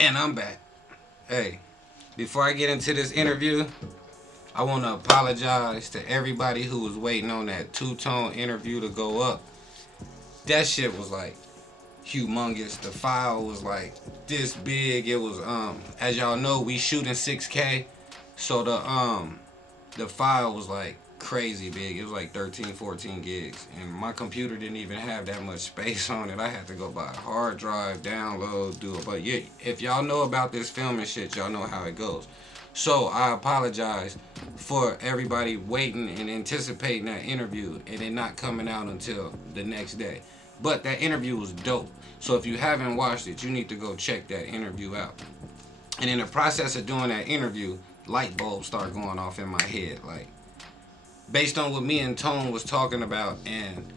And I'm back. Hey, before I get into this interview, I want to apologize to everybody who was waiting on that two-tone interview to go up. That shit was like humongous. The file was like this big. It was as y'all know, we shooting 6K. So the file was like crazy big. It was like 13, 14 gigs. And my computer didn't even have that much space on it. I had to go buy a hard drive, download, do it. But yeah, if y'all know about this filming shit, y'all know how it goes. So I apologize for everybody waiting and anticipating that interview and it not coming out until the next day. But that interview was dope. So if you haven't watched it, you need to go check that interview out. And in the process of doing that interview, light bulbs start going off in my head. Like, based on what me and Tone was talking about and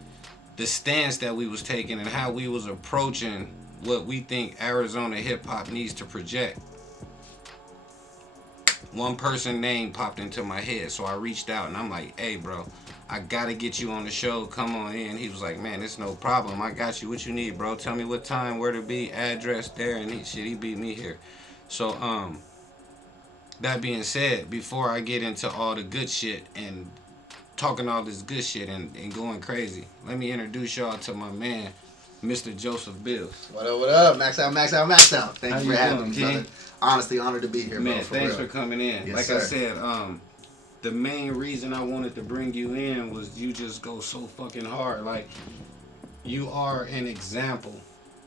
the stance that we was taking and how we was approaching what we think Arizona hip hop needs to project. One person name popped into my head, so I reached out and I'm like, hey bro, I gotta get you on the show, come on in. He was like, man, it's no problem, I got you. What you need, bro? Tell me what time, where to be, address there, and he beat me here. So that being said, before I get into all the good shit and talking all this good shit and going crazy, let me introduce y'all to my man, Mr. Joseph Bills. What up, what up? Max out, max out, max out. Thank you for having me, brother. Honestly, honored to be here, man, bro. Thanks for coming in. Yes, like sir. I said, the main reason I wanted to bring you in was you just go so fucking hard. Like, you are an example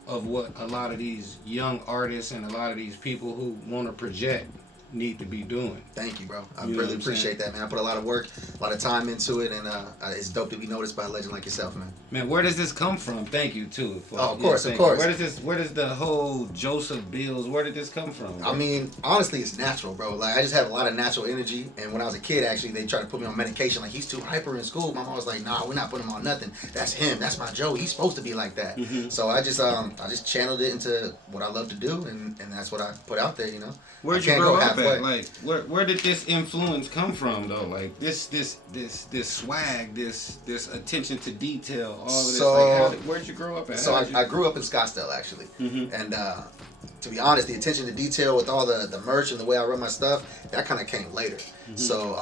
of what a lot of these young artists and a lot of these people who want to project need to be doing. Thank you, bro. I You know really what I'm appreciate saying? that, man. I put a lot of work, a lot of time into it, and it's dope to be noticed by a legend like yourself, man. Man, where does this come from? Thank you too. Of course, of course. Where does the whole Joseph Bills? Where did this come from? I mean, honestly, it's natural, bro. Like, I just have a lot of natural energy, and when I was a kid, actually, they tried to put me on medication. Like, he's too hyper in school. My mom was like, nah, we're not putting him on nothing. That's him. That's my Joe. He's supposed to be like that. Mm-hmm. So I just channeled it into what I love to do, and that's what I put out there, you know. Where'd you grow up at? Like, where did this influence come from though? Like this swag, this attention to detail, all of this. So, like, where'd you grow up at? So I grew up in Scottsdale, actually, and to be honest, the attention to detail with all the merch and the way I run my stuff, that kind of came later. So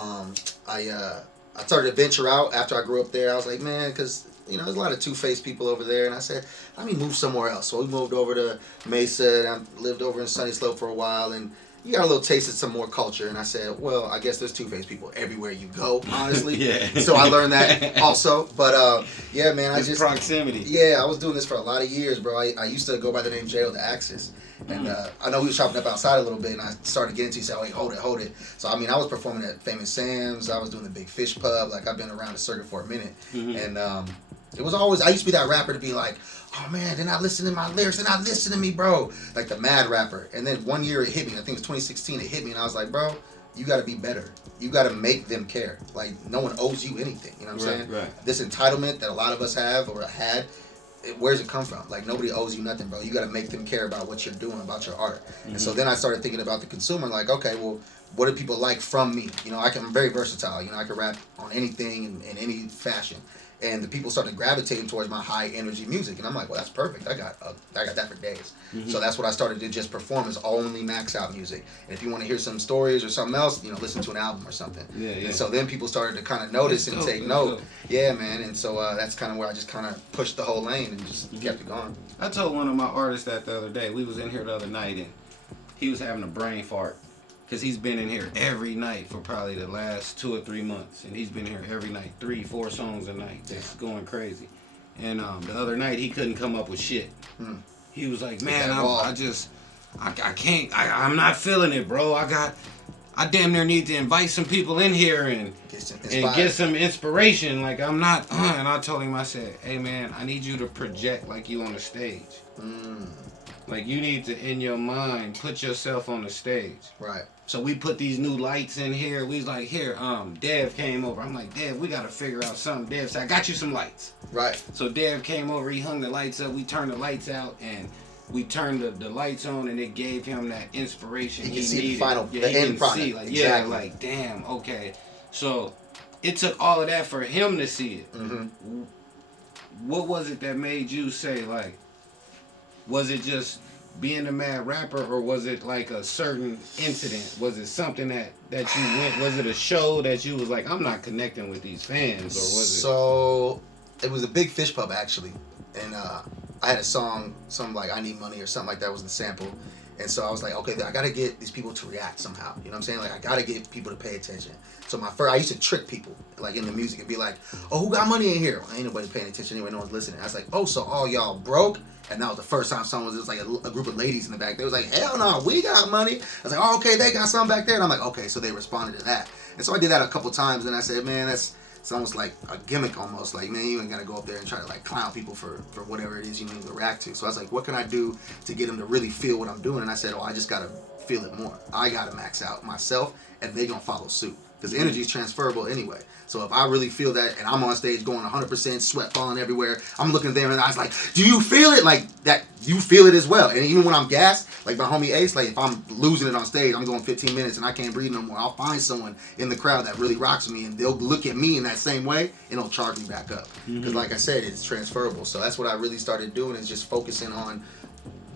I started to venture out after I grew up there. I was like, man, because there's a lot of two-faced people over there, and I said, let me move somewhere else. So we moved over to Mesa, and I lived over in Sunny Slope for a while, and you got a little taste of some more culture. And I said, well, I guess there's two-faced people everywhere you go, honestly. Yeah. So I learned that also. But yeah, man, it's proximity. Yeah, I was doing this for a lot of years, bro. I used to go by the name J.O. the Axis. And I know we was chopping up outside a little bit, and I started getting to you, said, oh, wait, hold it. So, I mean, I was performing at Famous Sam's. I was doing the Big Fish Pub. Like, I've been around the circuit for a minute. And it was always, I used to be that rapper to be like, oh, man, they're not listening to my lyrics. They're not listening to me, bro. Like the mad rapper. And then one year it hit me. I think it was 2016. It hit me, and I was like, bro, you got to be better. You got to make them care. Like, no one owes you anything. You know what I'm saying? Right. This entitlement that a lot of us have or had, where's it come from? Like, nobody owes you nothing, bro. You got to make them care about what you're doing, about your art. And so then I started thinking about the consumer, like, okay, well, what do people like from me? I'm very versatile. I can rap on anything in any fashion. And the people started gravitating towards my high energy music, and I'm like, well, that's perfect. I got that for days. So that's what I started to just perform as only max out music. And if you want to hear some stories or something else, listen to an album or something. Yeah. And so then people started to kind of notice and take note. Yeah, man. And so that's kind of where I just kind of pushed the whole lane and just kept it going. I told one of my artists that the other day. We was in here the other night, and he was having a brain fart. Because he's been in here every night for probably the last 2 or 3 months. And he's been here every night, 3-4 songs a night. Just going crazy. And the other night, he couldn't come up with shit. He was like, man, I can't, I'm not feeling it, bro. I damn near need to invite some people in here and get some inspiration. Like, I'm not, and I told him, I said, hey, man, I need you to project like you on the stage. Like, you need to, in your mind, put yourself on the stage. Right. So we put these new lights in here. We was like, here, Dev came over. I'm like, Dev, we got to figure out something. Dev said, I got you some lights. Right. So Dev came over. He hung the lights up. We turned the lights out, and we turned the lights on, and it gave him that inspiration he see needed. the final, the end product. See, like, exactly. Yeah, like, damn, okay. So it took all of that for him to see it. What was it that made you say, like, was it just being a mad rapper, or was it like a certain incident? Was it something that you went? Was it a show that you was like, I'm not connecting with these fans, or was it? So it was a big fish pub actually, and I had a song, something like "I Need Money" or something like that was the sample. And so I was like, okay, I gotta get these people to react somehow. You know what I'm saying? Like I gotta get people to pay attention. So I used to trick people like in the music and be like, oh, who got money in here? Well, ain't nobody paying attention anyway. No one's listening. I was like, oh, so all y'all broke? And that was the first time someone was like a group of ladies in the back. They was like, hell no, we got money. I was like, oh, okay, they got something back there. And I'm like, okay, so they responded to that. And so I did that a couple times. And I said, man, it's almost like a gimmick almost. Like, man, you ain't gotta go up there and try to like clown people for whatever it is you need to react to. So I was like, what can I do to get them to really feel what I'm doing? And I said, oh, I just gotta feel it more. I gotta max out myself and they gonna follow suit. Because energy is transferable anyway. So if I really feel that and I'm on stage going 100%, sweat falling everywhere, I'm looking them in the eyes like, do you feel it? Like that, you feel it as well. And even when I'm gassed, like my homie Ace, like if I'm losing it on stage, I'm going 15 minutes and I can't breathe no more, I'll find someone in the crowd that really rocks me and they'll look at me in that same way and it'll charge me back up. Because like I said, it's transferable. So that's what I really started doing, is just focusing on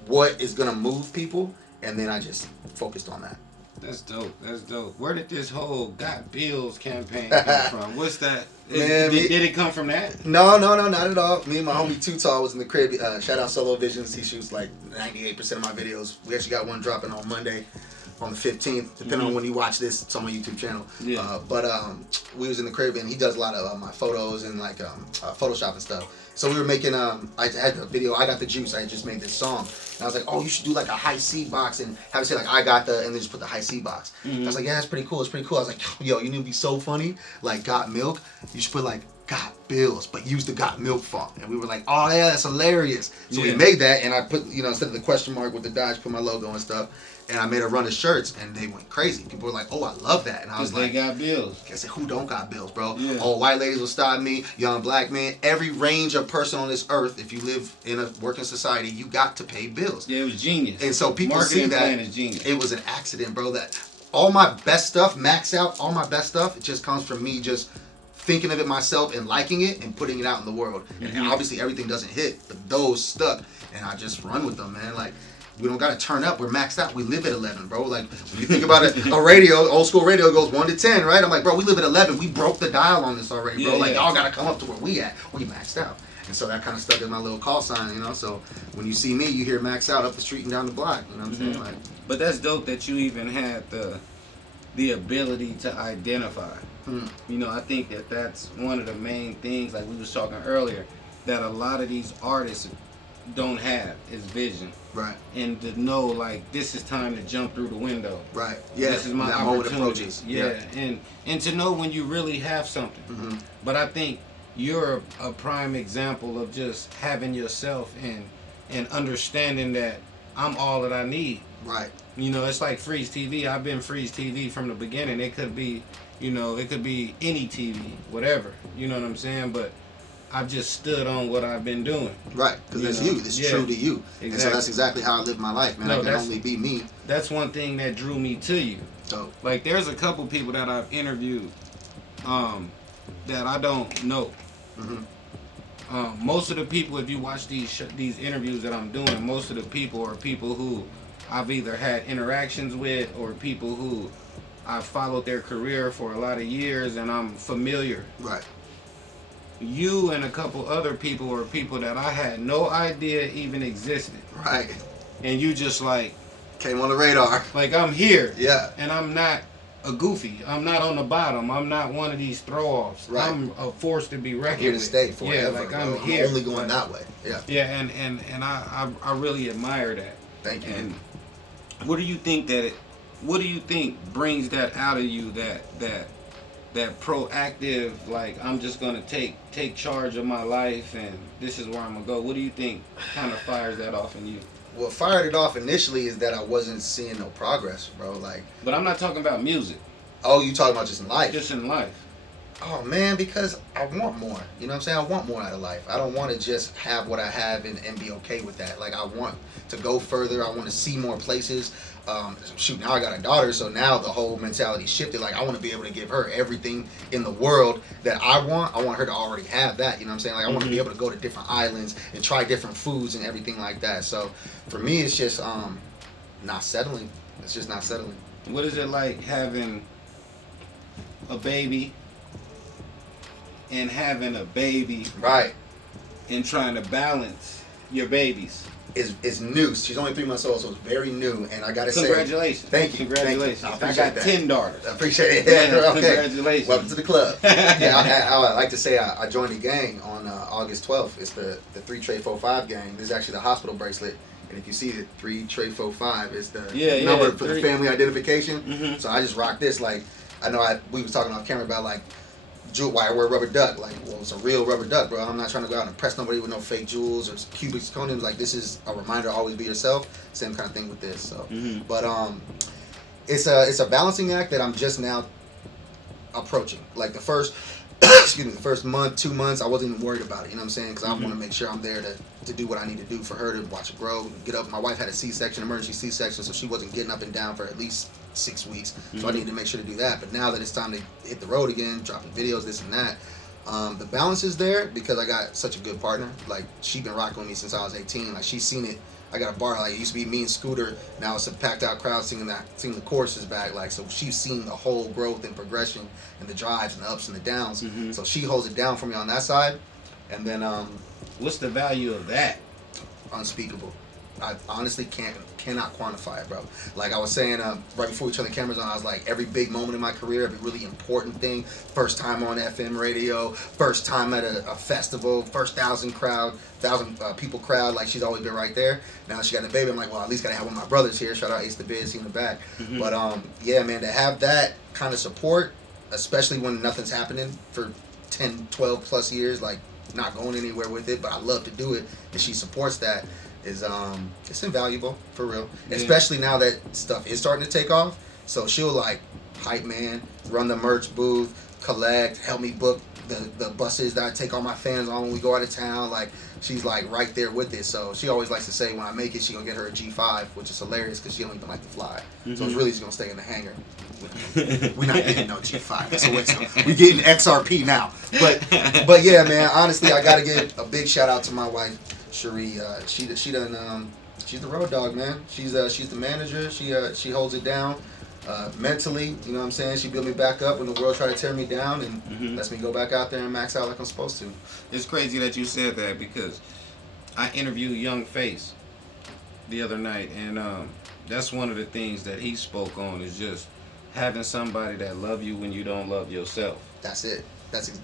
what is going to move people. And then I just focused on that. That's dope. That's dope. Where did this whole "Got Bills" campaign come from? What's that? Man, did it come from that? No, not at all. Me and my homie Too Tall was in the crib. Shout out Solo Visions. He shoots like 98% of my videos. We actually got one dropping on Monday, on the 15th, depending on when you watch this. It's on my YouTube channel. Yeah. But we was in the crib and he does a lot of my photos and like Photoshop and stuff. So we were making, I had the video, I Got the Juice. I had just made this song. And I was like, oh, you should do like a high C box and have it say like, I got the, and then just put the high C box. I was like, yeah, that's pretty cool. It's pretty cool. I was like, yo, you need to be so funny. Like, got milk. You should put like, got bills, but use the got milk font. And we were like, oh yeah, that's hilarious. So we made that and I put, instead of the question mark with the Dodge, put my logo and stuff. And I made a run of shirts and they went crazy. People were like, oh, I love that. And I was like, they got bills. I said, who don't got bills, bro? Yeah. All white ladies will stop me, young black men, every range of person on this earth, if you live in a working society, you got to pay bills. Yeah, it was genius. And so people Marketing see that plan is genius. It was an accident, bro. That all my best stuff, max out, all my best stuff, it just comes from me just thinking of it myself and liking it and putting it out in the world. And obviously everything doesn't hit, but those stuck. And I just run with them, man. Like, we don't gotta turn up. We're maxed out. We live at 11, bro. Like, when you think about it, a radio, old school radio goes 1 to 10, right? I'm like, bro, we live at 11. We broke the dial on this already, bro. Like, y'all gotta come up to where we at. We maxed out. And so that kind of stuck as my little call sign, So when you see me, you hear max out up the street and down the block. You know what I'm saying? Like, but that's dope that you even had the ability to identify. I think that's one of the main things, like we was talking earlier, that a lot of these artists don't have is vision. Right. And to know like this is time to jump through the window. Right. Yeah. This is my that moment opportunity. approaches. Yeah. And to know when you really have something. But I think you're a prime example of just having yourself and understanding that I'm all that I need. Right. It's like FREEZTV. I've been FREEZTV from the beginning. It could be, it could be any TV, whatever. You know what I'm saying? But I've just stood on what I've been doing. Right, because that's you. It's true to you. Exactly. And so that's exactly how I live my life, man. I can only be me. That's one thing that drew me to you. Dope. Like, there's a couple people that I've interviewed that I don't know. Most of the people, if you watch these interviews that I'm doing, most of the people are people who I've either had interactions with or people who I've followed their career for a lot of years and I'm familiar. Right. You and a couple other people are people that I had no idea even existed. Right. And you just like came on the radar. Like, I'm here. Yeah. And I'm not a goofy. I'm not on the bottom. I'm not one of these throw-offs. Right. I'm a force to be reckoned here to with. stay forever. Yeah, like bro. I'm here. only going that way. Yeah. Yeah, and I really admire that. Thank you. And what do you think brings that out of you, that proactive, like, I'm just gonna take charge of my life and this is where I'm gonna go? What do you think kind of fires that off in you? What fired it off initially is that I wasn't seeing no progress, bro. Like, but I'm not talking about music. Oh, you talking about just in life? Just in life. Oh man, because I want more. You know what I'm saying? I want more out of life. I don't want to just have what I have and be okay with that. Like I want to go further. I want to see more places. Shoot, now I got a daughter, so now the whole mentality shifted. Like I want to be able to give her everything in the world that I want. I want her to already have that. You know what I'm saying? Like I want to be able to go to different islands and try different foods and everything like that. So for me, it's just not settling. It's just not settling. What is it like having a baby and having a baby Right. and trying to balance your babies? Is new. She's only 3 months old, so it's very new. And I gotta say, Congratulations. Thank you. Congratulations. Thank you. I got 10 daughters. I appreciate it. Yeah, Okay. congratulations. Welcome to the club. Yeah, I like to say I joined the gang on August 12th. It's the 3 Trey 45 gang. This is actually the hospital bracelet. And if you see it, 3 Trey 45 is the number for the family identification. Mm-hmm. So I just rock this. Like, I know we was talking off camera about like, why I wear rubber duck. Like, well, it's a real rubber duck, bro. I'm not trying to go out and impress nobody with no fake jewels or cubic zirconiums. Like, this is a reminder to always be yourself. Same kind of thing with this. So, but it's a balancing act that I'm just now approaching. Like the first, excuse me, the first month, 2 months, I wasn't even worried about it. You know what I'm saying? Because I want to make sure I'm there to do what I need to do for her to watch her grow, get up. My wife had a C-section, emergency C-section, so she wasn't getting up and down for at least 6 weeks. So I needed to make sure to do that. But now that it's time to hit the road again, dropping videos, this and that, the balance is there because I got such a good partner. Like, she's been rocking with me since I was 18. Like, she's seen it. I got a bar, like, it used to be me and Scooter. Now it's a packed out crowd singing the choruses back. Like, so she's seen the whole growth and progression and the drives and the ups and the downs. So she holds it down for me on that side. And then what's the value of that? Unspeakable. I honestly cannot quantify it, bro. Like I was saying right before we turned the cameras on, I was like, every big moment in my career, every really important thing, first time on FM radio, first time at a festival, first 1,000 people crowd, like she's always been right there. Now she got the baby, I'm like, well, at least gotta have one of my brothers here. Shout out Ace the Biz, he in the back. But yeah, man, to have that kind of support, especially when nothing's happening for 10, 12 plus years, like not going anywhere with it, but I love to do it, and she supports that. It's invaluable for real, especially now that stuff is starting to take off. So she'll like hype man, run the merch booth, collect, help me book the buses that I take all my fans on when we go out of town. Like she's like right there with it. So she always likes to say when I make it, she gonna get her a G5, which is hilarious because she don't even like to fly. So it's really just gonna stay in the hangar. We're not getting no G5. So we're getting XRP now. But yeah, man. Honestly, I gotta give a big shout out to my wife, Cherie. She's the road dog, man. She's the manager. She holds it down mentally. You know what I'm saying? She built me back up when the world tried to tear me down, and lets me go back out there and max out like I'm supposed to. It's crazy that you said that because I interviewed Young Face the other night, and that's one of the things that he spoke on is just having somebody that love you when you don't love yourself. That's it.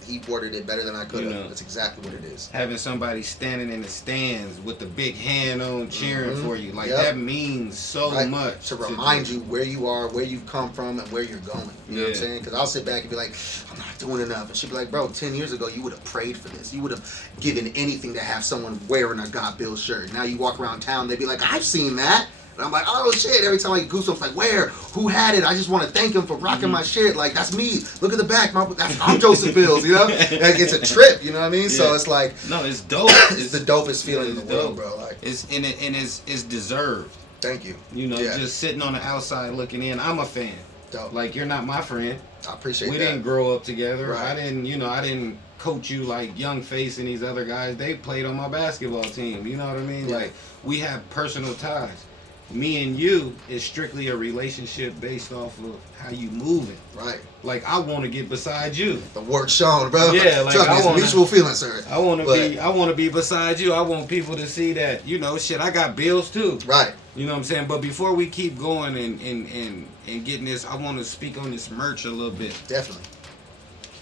He worded it better than I could have. You know, that's exactly what it is. Having somebody standing in the stands with the big hand on cheering for you. Like, that means so much. To remind you where you are, where you've come from, and where you're going. You know what I'm saying? Because I'll sit back and be like, I'm not doing enough. And she'll be like, bro, 10 years ago, you would have prayed for this. You would have given anything to have someone wearing a God Bill shirt. Now you walk around town, they'd be like, I've seen that. And I'm like, oh shit, every time I get goosebumps, like, where? Who had it? I just want to thank him for rocking my shit. Like, that's me. Look at the back. I'm Joseph Bills, you know? Like, it's a trip, you know what I mean? So it's like... No, it's dope. It's the dopest feeling in the world, bro. Like, it's deserved. Thank you. You know, just sitting on the outside looking in. I'm a fan. Dope. Like, you're not my friend. I appreciate that. We didn't grow up together. Right. I didn't coach you like Young Face and these other guys. They played on my basketball team. You know what I mean? Yeah. Like, we have personal ties. Me and you is strictly a relationship based off of how you moving. Right. Like, I want to get beside you. The work shown, bro. Yeah, like, it's a mutual feeling, sir. I want to be beside you. I want people to see that, you know, shit, I got bills too. Right. You know what I'm saying? But before we keep going and getting this, I want to speak on this merch a little bit. Definitely.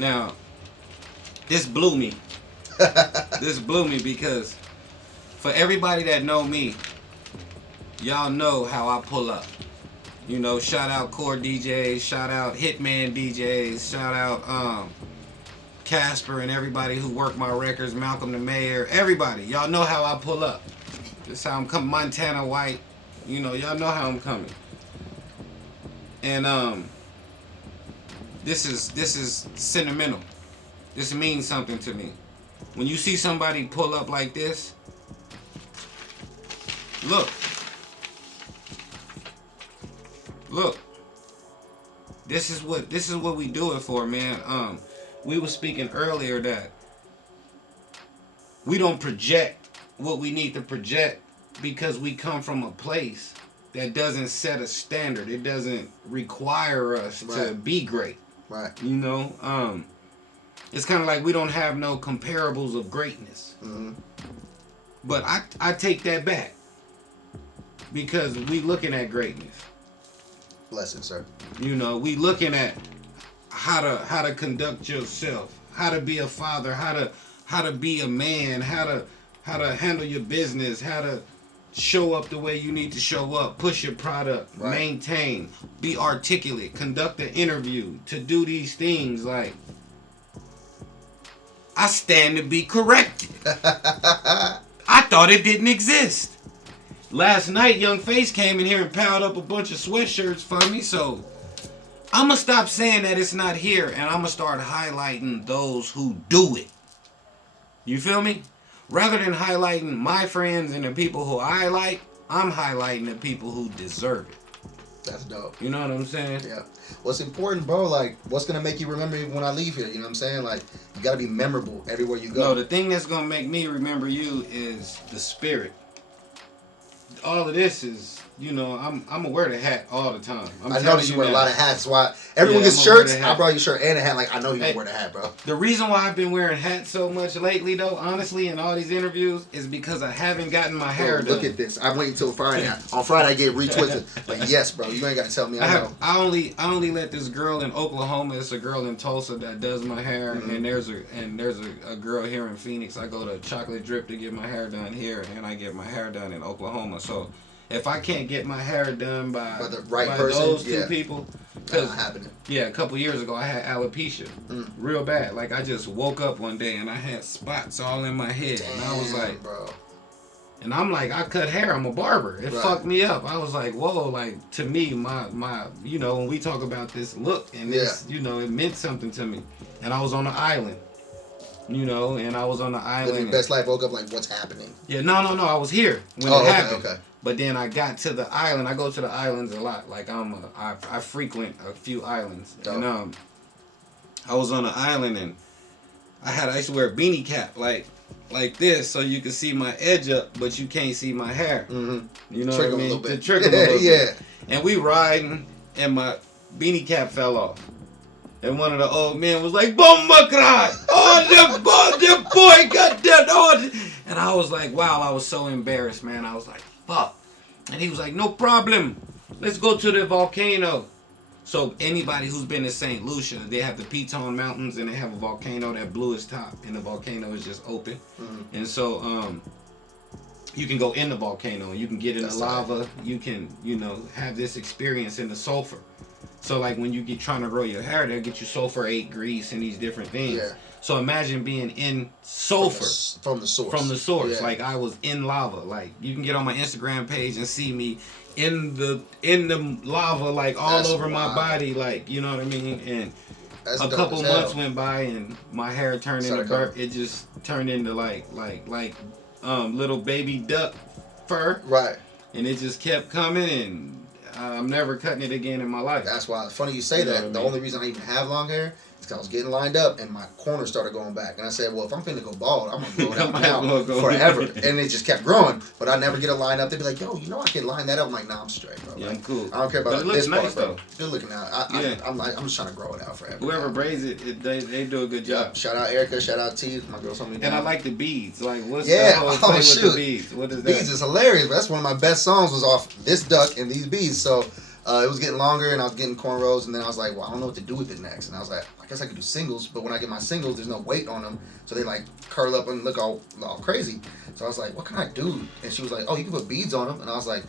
Now, this blew me. This blew me because for everybody that know me, y'all know how I pull up. You know, shout out Core DJs, shout out Hitman DJs, shout out Casper and everybody who worked my records, Malcolm the Mayor, everybody. Y'all know how I pull up. This how I'm coming, Montana White. You know, y'all know how I'm coming. And this is sentimental. This means something to me. When you see somebody pull up like this, look. Look. This is what we do it for, man. We were speaking earlier that we don't project what we need to project because we come from a place that doesn't set a standard. It doesn't require us to be great. Right. You know, it's kind of like we don't have no comparables of greatness. Mm-hmm. But I take that back because we looking at greatness. Blessing, sir. You know, we looking at how to conduct yourself, how to be a father, how to be a man, how to handle your business, how to show up the way you need to show up, push your product, maintain, be articulate, conduct an interview, to do these things. Like, I stand to be corrected. I thought it didn't exist. Last night, Young Face came in here and piled up a bunch of sweatshirts for me, so I'm going to stop saying that it's not here, and I'm going to start highlighting those who do it. You feel me? Rather than highlighting my friends and the people who I like, I'm highlighting the people who deserve it. That's dope. You know what I'm saying? Yeah. What's important, bro, like, what's going to make you remember me when I leave here? You know what I'm saying? Like, you got to be memorable everywhere you go. No, the thing that's going to make me remember you is the spirit. All of this is, you know, I'm gonna wear the hat all the time. I noticed you wear a lot of hats. Why everyone gets shirts? I brought you a shirt and a hat. Like, I know you gonna wear the hat, bro. The reason why I've been wearing hats so much lately, though, honestly, in all these interviews, is because I haven't gotten my hair done. Look at this. I'm waiting till Friday. On Friday, I get retwisted. Like, yes, bro. You ain't gotta tell me. I know. I only let this girl in Oklahoma. It's a girl in Tulsa that does my hair, and there's a girl here in Phoenix. I go to Chocolate Drip to get my hair done here, and I get my hair done in Oklahoma. So if I can't get my hair done by the right person, those two people, that's not happening. Yeah, a couple years ago I had alopecia, real bad. Like, I just woke up one day and I had spots all in my head. Damn, and I was like, bro. And I'm like, I cut hair. I'm a barber. It fucked me up. I was like, whoa. Like, to me, my you know, when we talk about this look and this, you know, it meant something to me. And I was on the island. You know, and I was on the island. Living your best life, woke up like, what's happening? Yeah, no. I was here when it happened. Okay. But then I got to the island. I go to the islands a lot. Like, I frequent a few islands. Dope. And I was on the island and I used to wear a beanie cap like this, so you can see my edge up, but you can't see my hair. Mm-hmm. You know trick what I mean? A little bit. To trick them a little yeah. bit. And we riding, and my beanie cap fell off. And one of the old men was like, "Bomba cry! Oh, the boy got that!" Oh, and I was like, wow, I was so embarrassed, man. I was like, fuck. And he was like, "No problem. Let's go to the volcano." So anybody who's been to St. Lucia, they have the Piton Mountains, and they have a volcano that blew its top, and the volcano is just open. Mm-hmm. And so you can go in the volcano, and you can get in the lava. You can, you know, have this experience in the sulfur. So, like, when you get trying to grow your hair, they'll get you sulfurate grease and these different things. Yeah. So imagine being in sulfur from the source. From the source, yeah. Like, I was in lava. Like, you can get on my Instagram page and see me in the lava, like, all over my body, like, you know what I mean. And a couple months went by, and my hair turned into burnt. It just turned into like little baby duck fur. Right. And it just kept coming, and I'm never cutting it again in my life. That's why. Funny you say that. The only reason I even have long hair is because I was getting lined up and my corners started going back. And I said, well, if I'm finna go bald, I'm gonna grow it out now forever. And it just kept growing. But I never get a line up. They'd be like, yo, you know I can line that up. I'm like, nah, I'm straight, bro. Yeah, like, I'm cool. I don't care about this part, though. Good looking out. I'm just trying to grow it out forever. Whoever braids it, they do a good job. Yeah. Shout out Erica. Shout out T. My girl told me. And I like the beads. Like, what's the whole thing with the beads? What is that? Beads is hilarious. But that's one of my best songs was off this duck and these beads. So it was getting longer, and I was getting cornrows, and then I was like, well, I don't know what to do with it next. And I was like, I guess I could do singles, but when I get my singles, there's no weight on them, so they like curl up and look all crazy. So I was like, what can I do? And she was like, oh, you can put beads on them. And I was like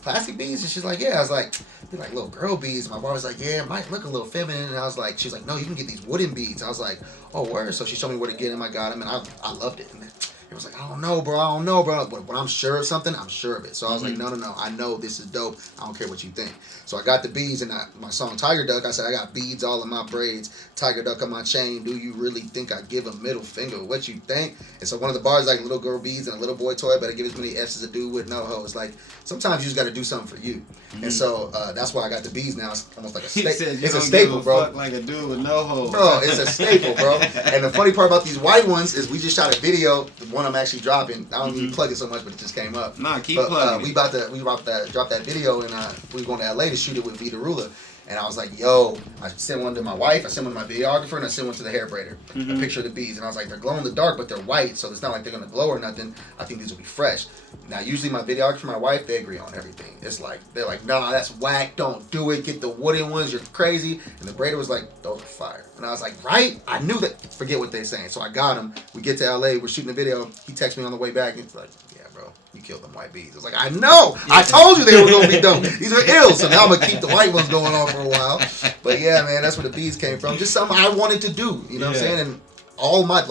plastic beads? And she's like, yeah. I was like, they're like little girl beads. My bar was like, yeah, it might look a little feminine. And I was like, she's like, no, you can get these wooden beads. I was like, oh, word. So she showed me where to get them. I got them, and I loved it. And then, was like, I don't know, bro. But when I'm sure of something, I'm sure of it. So I was like, no. I know this is dope. I don't care what you think. So I got the beads, and my song Tiger Duck, I said, I got beads all in my braids, Tiger Duck on my chain. Do you really think I give a middle finger? What you think? And so one of the bars like little girl beads and a little boy toy, but I give as many F's as a dude with no hoes. Like sometimes you just got to do something for you. And so that's why I got the beads now. It's almost like a staple. It's a staple, bro. Fuck like a dude with no hoes. Bro, it's a staple, bro. And the funny part about these white ones is we just shot a video. The one I'm actually dropping. I don't even plug it so much, but it just came up. Nah, keep plugging. We about to drop that video, and we going to LA to shoot it with Vita Rula. And I was like, yo, I sent one to my wife, I sent one to my videographer, and I sent one to the hair braider. A picture of the beads. And I was like, they're glow in the dark, but they're white, so it's not like they're going to glow or nothing. I think these will be fresh. Now, usually my videographer and my wife, they agree on everything. It's like, they're like, nah, that's whack, don't do it, get the wooden ones, you're crazy. And the braider was like, those are fire. And I was like, right? I knew that. Forget what they're saying. So I got him. We get to LA, we're shooting the video. He texts me on the way back, and he's like, bro, you killed them white beads. I was like, I know. I told you they were gonna be dope. These are ill. So now I'm gonna keep the white ones going on for a while. But yeah, man, that's where the beads came from. Just something I wanted to do. You know what I'm saying? And all my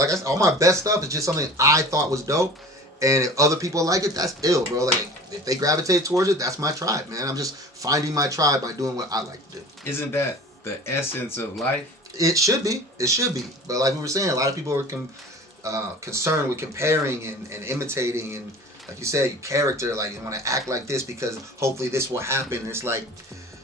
best stuff is just something I thought was dope. And if other people like it, that's ill, bro. Like if they gravitate towards it, that's my tribe, man. I'm just finding my tribe by doing what I like to do. Isn't that the essence of life? It should be. It should be. But like we were saying, a lot of people are concerned with comparing and imitating and, like you said, your character, like you want to act like this because hopefully this will happen. And it's like,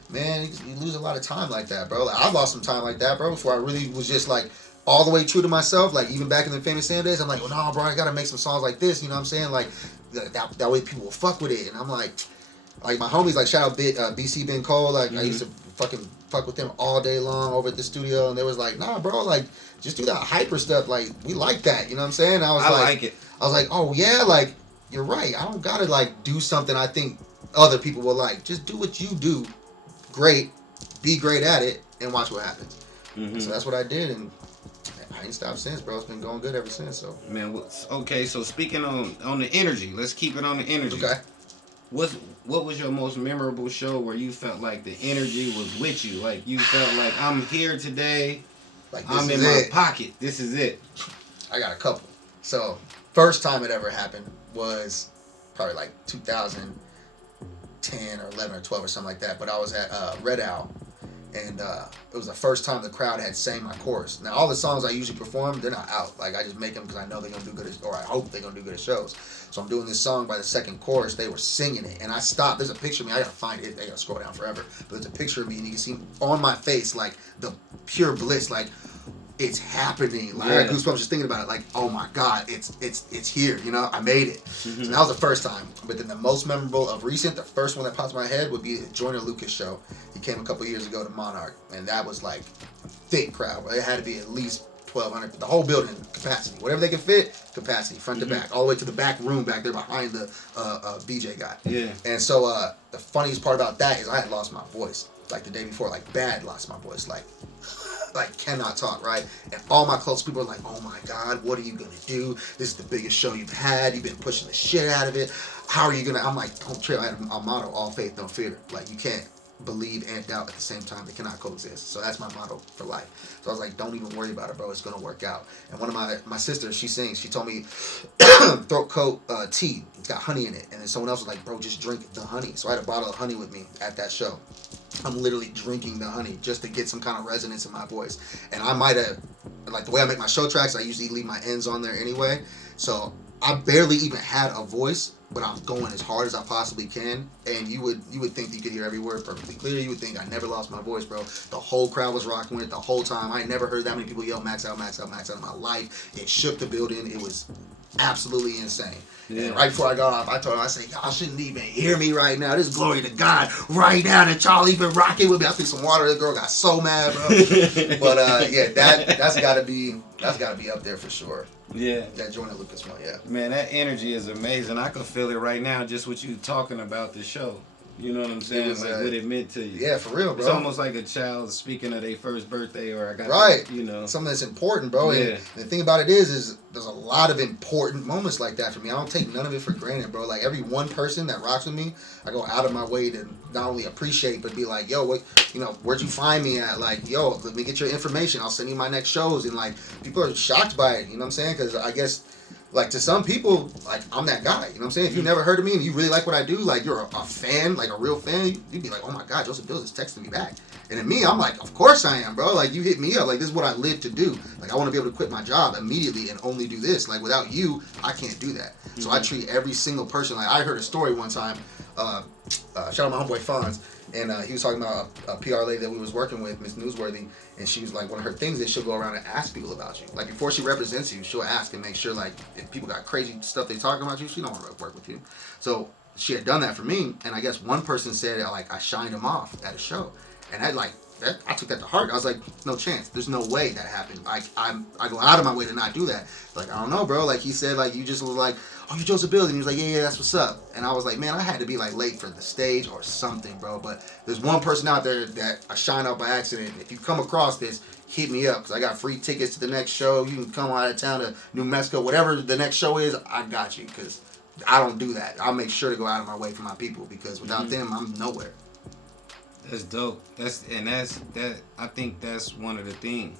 man, you lose a lot of time like that, bro. Like, I've lost some time like that, bro, before I really was just like all the way true to myself. Like even back in the Famous Sam days, I'm like, well, no, bro, I gotta make some songs like this. You know what I'm saying? Like that way people will fuck with it. And I'm like my homies, like shout out BC Ben Cole. Like I used to fucking fuck with them all day long over at the studio, and they was like, nah, bro, like just do that hyper stuff. Like we like that. You know what I'm saying? I like it. I was like, oh yeah, like. You're right. I don't gotta like do something I think other people will like. Just do what you do, great, be great at it, and watch what happens. So that's what I did, and I ain't stopped since, bro. It's been going good ever since. So man, okay. So speaking on the energy, let's keep it on the energy. Okay. What was your most memorable show where you felt like the energy was with you? Like you felt like I'm here today. Like I'm in my pocket. This is it. I got a couple. So first time it ever happened was probably like 2010 or 11 or 12 or something like that. But I was at Red Owl, and it was the first time the crowd had sang my chorus. Now all the songs I usually perform, they're not out. Like I just make them because I know they're gonna do good, or I hope they're gonna do good at shows. So I'm doing this song. By the second chorus, they were singing it, and I stopped. There's a picture of me. I gotta find it. I gotta scroll down forever. But there's a picture of me, and you can see on my face like the pure bliss, like. It's happening. Like I got goosebumps just thinking about it. Like, oh my God, it's here. You know, I made it. So that was the first time. But then the most memorable of recent, the first one that pops in my head would be the Joyner Lucas show. He came a couple years ago to Monarch, and that was like thick crowd. It had to be at least 1,200. The whole building capacity, whatever they can fit, capacity, front to back, all the way to the back room back there behind the BJ guy. Yeah. And so the funniest part about that is I had lost my voice like the day before, like bad lost my voice, like cannot talk, right? And all my close people are like, oh my God, what are you gonna do? This is the biggest show you've had. You've been pushing the shit out of it. How are you gonna? I'm like, don't trip. I had a motto: all faith, no fear. Like you can't believe and doubt at the same time. They cannot coexist. So that's my motto for life. So I was like, don't even worry about it, bro. It's gonna work out. And one of my sisters, she sings. She told me, throat coat tea. It's got honey in it. And then someone else was like, bro, just drink the honey. So I had a bottle of honey with me at that show. I'm literally drinking the honey just to get some kind of resonance in my voice. And I might have, like the way I make my show tracks, I usually leave my ends on there anyway. So I barely even had a voice, but I'm going as hard as I possibly can. And you would think you could hear every word perfectly clear. You would think I never lost my voice, bro. The whole crowd was rocking with it the whole time. I never heard that many people yell max out, max out, max out in my life. It shook the building. It was absolutely insane. Yeah. And right before I got off, I told him, I said, y'all shouldn't even hear me right now. This is glory to God right now that y'all even rocking with me. I picked some water. The girl got so mad, bro. But yeah, that's gotta be up there for sure. Yeah. That Joyner Lucas one, yeah. Man, that energy is amazing. I can feel it right now just with you talking about the show. You know what I'm saying? Was, like what it meant to you. Yeah, for real, bro. It's almost like a child speaking of their first birthday, or I got right. You know, something that's important, bro. Yeah. And the thing about it is there's a lot of important moments like that for me. I don't take none of it for granted, bro. Like every one person that rocks with me, I go out of my way to not only appreciate but be like, yo, what, you know, where'd you find me at? Like, yo, let me get your information. I'll send you my next shows. And like people are shocked by it. You know what I'm saying? Because I guess like to some people, like I'm that guy. You know what I'm saying? If you never heard of me and you really like what I do, like you're a fan, like a real fan, you'd be like, oh my God, Joseph Bills is texting me back. And in me, I'm like, of course I am, bro. Like you hit me up, like this is what I live to do. Like I want to be able to quit my job immediately and only do this. Like without you, I can't do that. So I treat every single person like I heard a story one time. Shout out my homeboy Fonz, and he was talking about a PR lady that we was working with, Miss Newsworthy, and she was like, one of her things is she'll go around and ask people about you. Like before she represents you, she'll ask and make sure like if people got crazy stuff they talking about you, she don't want to work with you. So she had done that for me, and I guess one person said like I shined him off at a show, and I took that to heart. I was like, no chance. There's no way that happened. Like I go out of my way to not do that. Like I don't know, bro. Like he said, like you just was like, oh, you Joseph Bills, and he was like, yeah, that's what's up. And I was like, man, I had to be like late for the stage or something, bro. But there's one person out there that I shine out by accident. If you come across this, hit me up because I got free tickets to the next show. You can come out of town to New Mexico, whatever the next show is. I got you because I don't do that. I'll make sure to go out of my way for my people because without them, I'm nowhere. That's dope. I think that's one of the things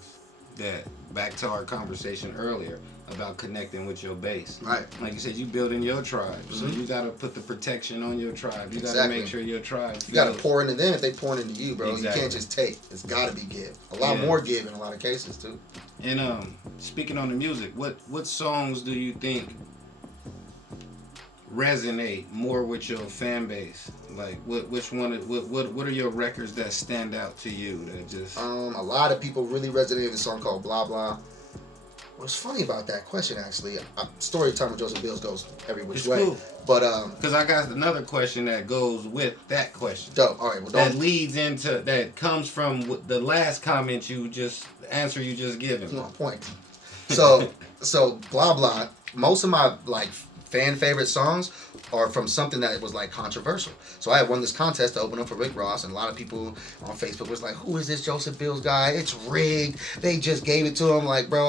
that, back to our conversation earlier about connecting with your base. Right. Like you said, you building your tribe. So you gotta put the protection on your tribe. You gotta make sure your tribe feels. You gotta pour into them if they pour into you, bro. Exactly. You can't just take. It's gotta be give. A lot more give in a lot of cases too. And speaking on the music, what songs do you think resonate more with your fan base? Like which one? What are your records that stand out to you? That just a lot of people really resonate with a song called Blah Blah. What's funny about that question actually? Story time with Joseph Bills goes every which way. Cool. But because I got another question that goes with that question. Dope. All right. Well, that leads into that comes from the last comment answer you just given. On point. So Blah Blah. Most of my like fan favorite songs are from something that was like controversial. So I had won this contest to open up for Rick Ross, and a lot of people on Facebook was like, "Who is this Joseph Bills guy? It's rigged. They just gave it to him." Like, bro,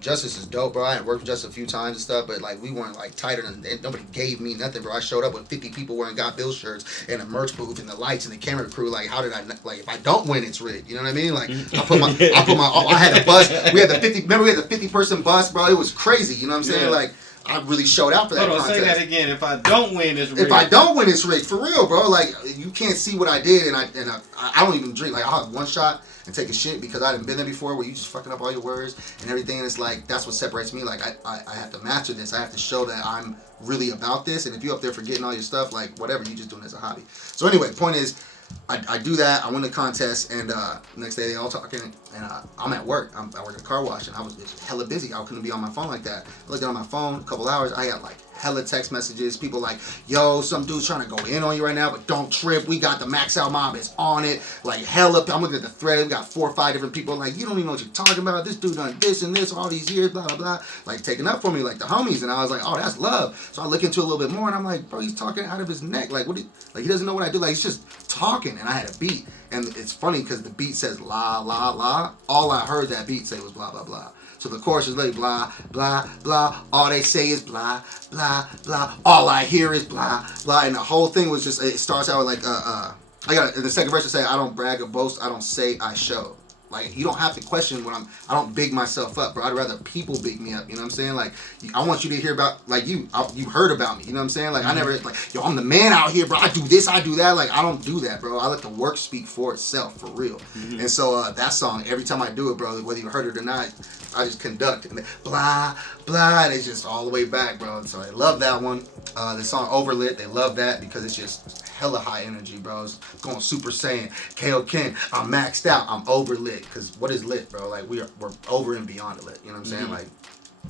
Justice is dope, bro. I had worked with Justice a few times and stuff, but like we weren't like tighter than nobody gave me nothing, bro. I showed up with 50 people wearing Got Bill shirts and a merch booth and the lights and the camera crew. Like, how did I like if I don't win, it's rigged. You know what I mean? Like, I had a bus. We had the 50. Remember, we had the 50-person bus, bro. It was crazy. You know what I'm saying? Like, I really showed out for that contest. Say that again. If I don't win, it's rigged. If I don't win, it's rigged. For real, bro. Like, you can't see what I did, and I don't even drink. Like, I'll have one shot and take a shit because I hadn't been there before where you just fucking up all your words and everything. And it's like, that's what separates me. Like, I have to master this. I have to show that I'm really about this. And if you're up there forgetting all your stuff, like, whatever, you just doing it as a hobby. So anyway, point is, I do that. I win the contest, and next day they all talking, and I'm at work. I work at a car wash, and I was hella busy. I couldn't be on my phone like that. I looked on my phone, a couple hours. I got like hella text messages. People like, "Yo, some dude's trying to go in on you right now, but don't trip. We got the Max Out Mob is on it." Like hella. I'm looking at the thread. We got 4 or 5 different people. Like, you don't even know what you're talking about. This dude done this and this all these years. Blah blah blah. Like taking up for me, like the homies, and I was like, "Oh, that's love." So I look into it a little bit more, and I'm like, "Bro, he's talking out of his neck. Like what? Like he doesn't know what I do. Like he's just talking." And I had a beat, and it's funny because the beat says la la la. All I heard that beat say was blah blah blah. So the chorus is like blah blah blah. All they say is blah blah blah. All I hear is blah blah. And the whole thing was just, it starts out with like I got in the second verse to say, I don't brag or boast. I don't say, I show. Like, you don't have to question what I don't big myself up, bro. I'd rather people big me up, you know what I'm saying? Like, I want you to hear about, like, you heard about me, you know what I'm saying? Like, I never, like, yo, I'm the man out here, bro. I do this, I do that. Like, I don't do that, bro. I let the work speak for itself, for real. Mm-hmm. And so, that song, every time I do it, bro, whether you heard it or not, I just conduct. And blah, blah, and it's just all the way back, bro. And so I love that one. The song Overlit, they love that because it's just hella high energy, bro. It's going Super Saiyan. KO Ken, I'm maxed out. I'm overlit. Because what is lit, bro? Like, we're over and beyond lit. You know what I'm saying? Mm-hmm. Like,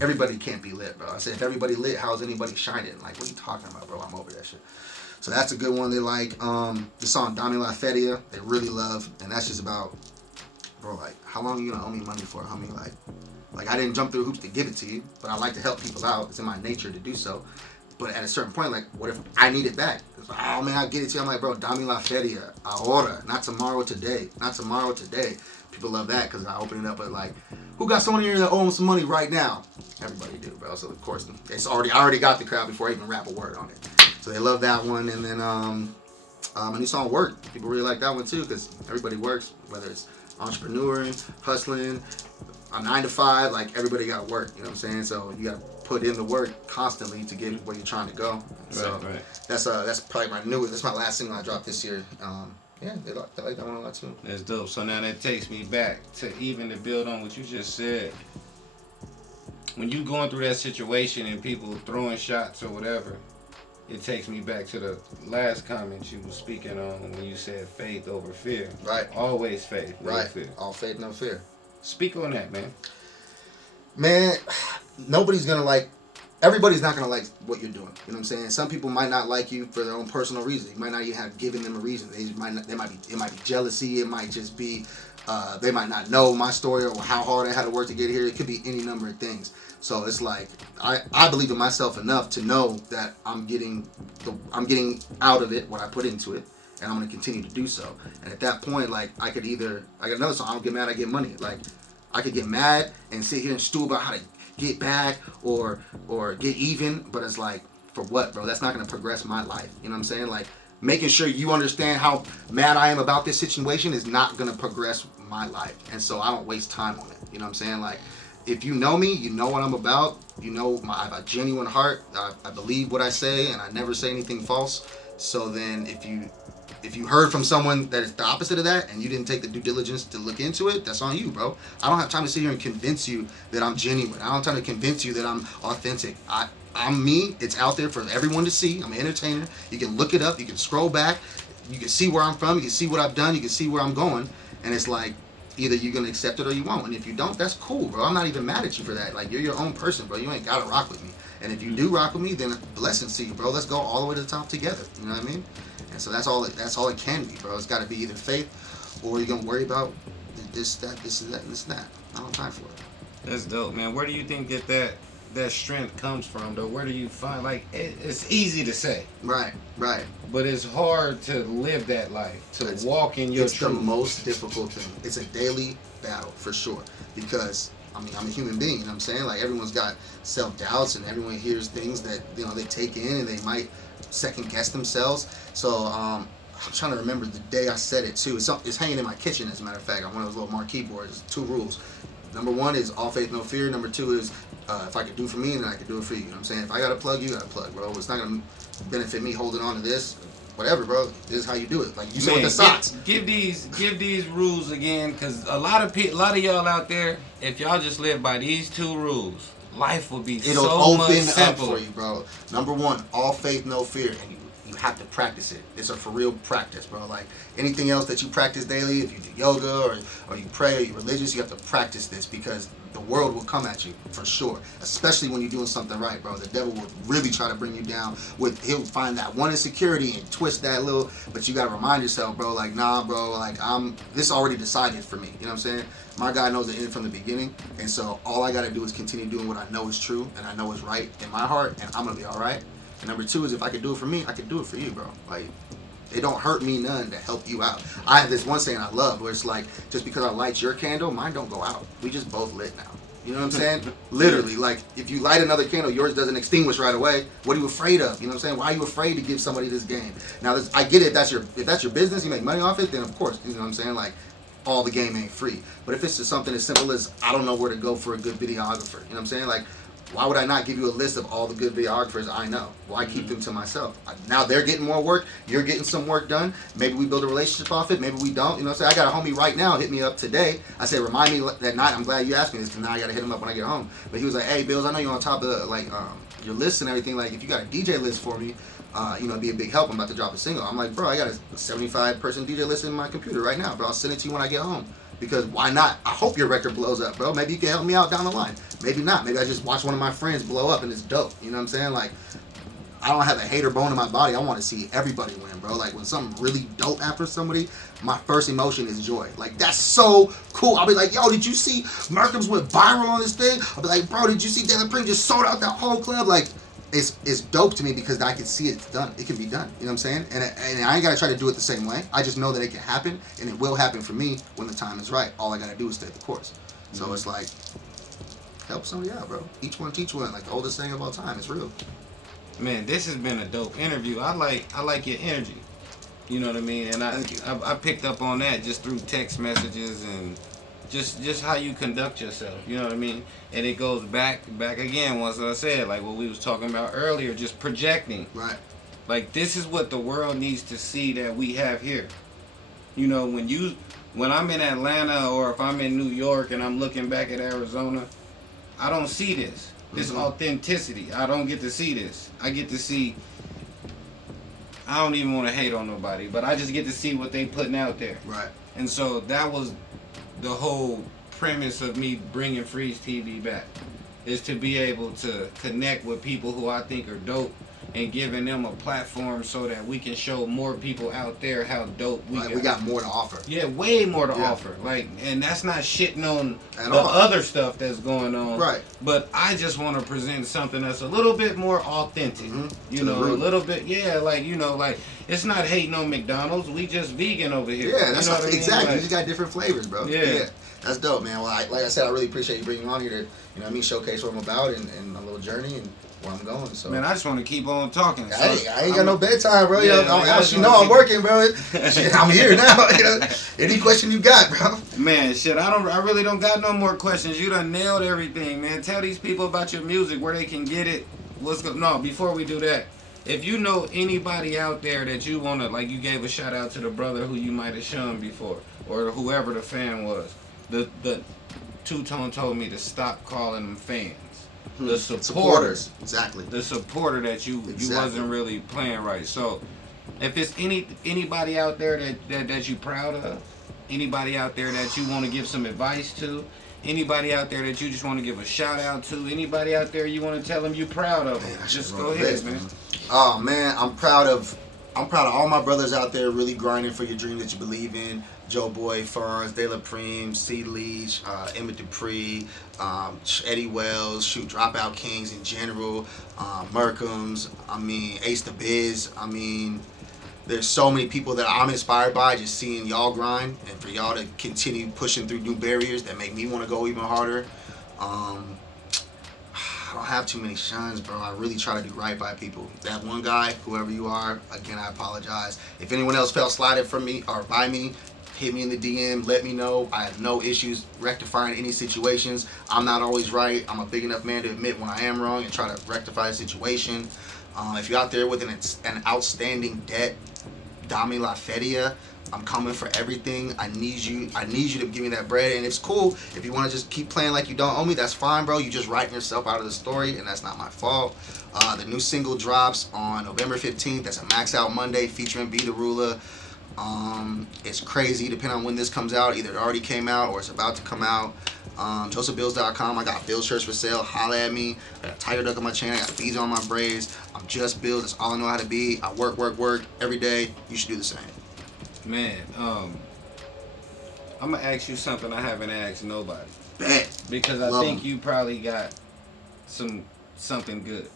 everybody can't be lit, bro. I said, if everybody lit, how's anybody shining? Like, what are you talking about, bro? I'm over that shit. So that's a good one they like. The song Dame La Feria, they really love. And that's just about, bro, like, how long are you going to owe me money for, homie? Like, I didn't jump through hoops to give it to you, but I like to help people out. It's in my nature to do so. But at a certain point, like, what if I need it back? It's like, oh, man, I'll get it to you. I'm like, bro, Dame La Feria, ahora, not tomorrow, today. Not tomorrow, today. People love that because I open it up with, like, who got someone here that owes some money right now? Everybody do, bro. So, of course, I already got the crowd before I even rap a word on it. So they love that one. And then a new song, Work. People really like that one, too, because everybody works, whether it's entrepreneuring, hustling, a 9 to 5, like, everybody got to work, you know what I'm saying? So you got to put in the work constantly to get where you're trying to go. So that's probably my newest. That's my last single I dropped this year. Yeah, they like that one a lot too. That's dope. So now that takes me back to even to build on what you just said. When you going through that situation and people throwing shots or whatever, it takes me back to the last comment you were speaking on when you said faith over fear. Right. Always faith over fear. All faith, no fear. Speak on that, man. Man, everybody's not gonna like what you're doing. You know what I'm saying? Some people might not like you for their own personal reasons. You might not even have given them a reason. It might be jealousy. It might just be they might not know my story or how hard I had to work to get here. It could be any number of things. So it's like I believe in myself enough to know that I'm getting out of it what I put into it, and I'm gonna continue to do so. And at that point, like I got another song. I don't get mad. I get money. Like I could get mad and sit here and stew about how to get back or get even, but it's like, for what, bro? That's not gonna progress my life. You know what I'm saying? Like making sure you understand how mad I am about this situation is not gonna progress my life, and so I don't waste time on it. You know what I'm saying? Like if you know me, you know what I'm about. You know I have a genuine heart. I believe what I say, and I never say anything false. So then if you heard from someone that is the opposite of that and you didn't take the due diligence to look into it, that's on you, bro. I don't have time to sit here and convince you that I'm genuine. I don't have time to convince you that I'm authentic. I'm me. It's out there for everyone to see. I'm an entertainer. You can look it up. You can scroll back. You can see where I'm from. You can see what I've done. You can see where I'm going. And it's like, either you're going to accept it or you won't. And if you don't, that's cool, bro. I'm not even mad at you for that. Like, you're your own person, bro. You ain't got to rock with me. And if you do rock with me, then blessings to you, bro. Let's go all the way to the top together. You know what I mean? And so that's all it can be, bro. It's got to be either faith or you're going to worry about this, that, this, and that, and this, and that. I don't have time for it. That's dope, man. Where do you think that strength comes from, though? Where do you find, like, it's easy to say. Right. But it's hard to live that life, to walk in your truth. It's the most difficult thing. It's a daily battle, for sure. Because, I mean, I'm a human being, you know what I'm saying? Like, everyone's got self-doubts, and everyone hears things that, you know, they take in, and they might second-guess themselves. So, I'm trying to remember the day I said it, too. It's hanging in my kitchen, as a matter of fact, on one of those little marquee boards. 2 rules. Number 1 is all faith, no fear. Number 2 is if I could do for me, then I could do it for you. You know what I'm saying? If I got to plug, you got to plug, bro. It's not going to benefit me holding on to this. Whatever, bro. This is how you do it. Like you said with the socks. Give these rules again, because a lot of y'all out there, if y'all just live by these 2 rules, life will be so much simpler. Up for you, bro. Number 1, all faith, no fear. And you have to practice it. It's a for real practice, bro. Like anything else that you practice daily, if you do yoga or you pray or you're religious, you have to practice this, because the world will come at you for sure. Especially when you're doing something right, bro. The devil will really try to bring you down he'll find that one insecurity and twist that little, but you gotta remind yourself, bro, like, nah, bro, like this already decided for me. You know what I'm saying? My God knows the end from the beginning, and so all I gotta do is continue doing what I know is true and I know is right in my heart, and I'm gonna be all right. And number 2 is if I could do it for me, I could do it for you, bro. Like, it don't hurt me none to help you out. I have this one saying I love where it's like, just because I light your candle, mine don't go out. We just both lit now. You know what I'm saying? Literally, like, if you light another candle, yours doesn't extinguish right away. What are you afraid of? You know what I'm saying? Why are you afraid to give somebody this game? Now, I get it. If that's your business, you make money off it, then of course, you know what I'm saying? Like, all the game ain't free. But if it's just something as simple as, I don't know where to go for a good videographer, you know what I'm saying? Like, why would I not give you a list of all the good videographers I know? Why keep them to myself? Now they're getting more work. You're getting some work done. Maybe we build a relationship off it. Maybe we don't. You know what I'm saying? I got a homie right now hit me up today. I said, remind me that night. I'm glad you asked me this, because now I got to hit him up when I get home. But he was like, hey, Bills, I know you're on top of your list and everything. Like, if you got a DJ list for me, it'd be a big help. I'm about to drop a single. I'm like, bro, I got a 75-person DJ list in my computer right now, bro. I'll send it to you when I get home. Because why not? I hope your record blows up, bro. Maybe you can help me out down the line. Maybe not. Maybe I just watch one of my friends blow up and it's dope. You know what I'm saying? Like, I don't have a hater bone in my body. I want to see everybody win, bro. Like, when something really dope happens to somebody, my first emotion is joy. Like, that's so cool. I'll be like, yo, did you see Merkham's went viral on this thing? I'll be like, bro, did you see David Prim just sold out that whole club? Like, it's dope to me because I can see it's done. It can be done. You know what I'm saying? And I ain't got to try to do it the same way. I just know that it can happen, and it will happen for me when the time is right. All I got to do is stay the course. So it's like, help somebody out, bro. Each one teach one. Like the oldest saying of all time. It's real. Man, this has been a dope interview. I like your energy. You know what I mean? And I picked up on that just through text messages and just how you conduct yourself. You know what I mean? And it goes back again. Once I said, like what we was talking about earlier, just projecting. Right. Like this is what the world needs to see that we have here. You know, when I'm in Atlanta or if I'm in New York and I'm looking back at Arizona, I don't see this authenticity. I don't get to see this. I get to see. I don't even want to hate on nobody, but I just get to see what they putting out there. Right. And so that was the whole premise of me bringing Freeze TV back, is to be able to connect with people who I think are dope and giving them a platform so that we can show more people out there how dope we got. We got more to offer. Yeah, way more to offer. Like, and that's not shitting on At the all. other stuff that's going on. Right. But I just want to present something that's a little bit more authentic. You know, a little bit, like, you know, like, it's not hating on McDonald's. We just vegan over here. Yeah, that's you know what I mean? exactly. Like, You just got different flavors, bro. Yeah. That's dope, man. Well, like I said, I really appreciate you bringing me on here to, you know what I mean, showcase what I'm about and a little journey and where I'm going. So man, I just want to keep on talking. So I ain't got no bedtime, bro. Yeah, You know I'm working, bro. Shit, I'm here now. You know, any question you got, bro? Man, shit, I really don't got no more questions. You done nailed everything, man. Tell these people about your music, where they can get it. No, before we do that, if you know anybody out there that you want to, like you gave a shout out to the brother who you might have shunned before, or whoever the fan was. The Two-Tone told me to stop calling them fans. The supporters. Exactly. The supporter that you wasn't really playing right. So if it's anybody out there that you proud of, anybody out there that you want to give some advice to, anybody out there that you just want to give a shout out to, anybody out there you want to tell them you proud of them, just go ahead, man. Oh man, I'm proud of all my brothers out there really grinding for your dream that you believe in. Joe Boy, Farns, De La Prime, C. Leach, Emmett Dupree, Eddie Wells, Dropout Kings in general, Merkham's, Ace the Biz. There's so many people that I'm inspired by just seeing y'all grind and for y'all to continue pushing through new barriers that make me want to go even harder. I don't have too many shuns, bro. I really try to do right by people. That one guy, whoever you are, again, I apologize. If anyone else felt slighted from me or by me, hit me in the DM, let me know. I have no issues rectifying any situations. I'm not always right. I'm a big enough man to admit when I am wrong and try to rectify a situation. If you're out there with an outstanding debt, Dami La Fedia, I'm coming for everything. I need you to give me that bread. And it's cool if you want to just keep playing like you don't owe me. That's fine, bro. You just writing yourself out of the story, and that's not my fault. The new single drops on November 15th. That's a Max Out Monday featuring Be The Ruler. It's crazy depending on when this comes out. Either it already came out or it's about to come out. JosephBills.com. I got Bill shirts for sale. Holla at me. I got Tiger Duck on my chain. I got beads on my braids. I'm just Bills. That's all I know how to be. I work every day. You should do the same. Man, I'm gonna ask you something I haven't asked nobody. Bet. Because I think you probably got something good.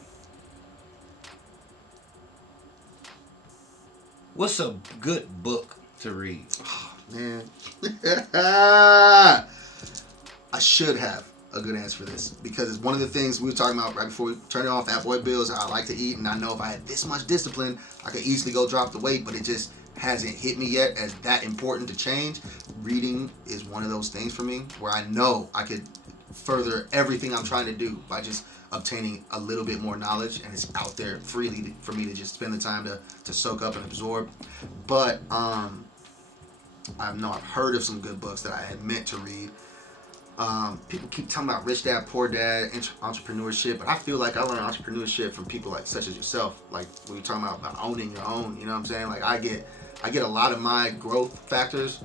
What's a good book to read? Oh, man. I should have a good answer for this because it's one of the things we were talking about right before we turned it off. Fat Boy Bills, I like to eat, and I know if I had this much discipline, I could easily go drop the weight, but it just hasn't hit me yet as that important to change. Reading is one of those things for me where I know I could further everything I'm trying to do by just obtaining a little bit more knowledge, and it's out there freely for me to just spend the time to soak up and absorb. But I've heard of some good books that I had meant to read. People keep talking about Rich Dad, Poor Dad, entrepreneurship, but I feel like I learned entrepreneurship from people like such as yourself. Like when you're talking about owning your own, you know what I'm saying? Like I get a lot of my growth factors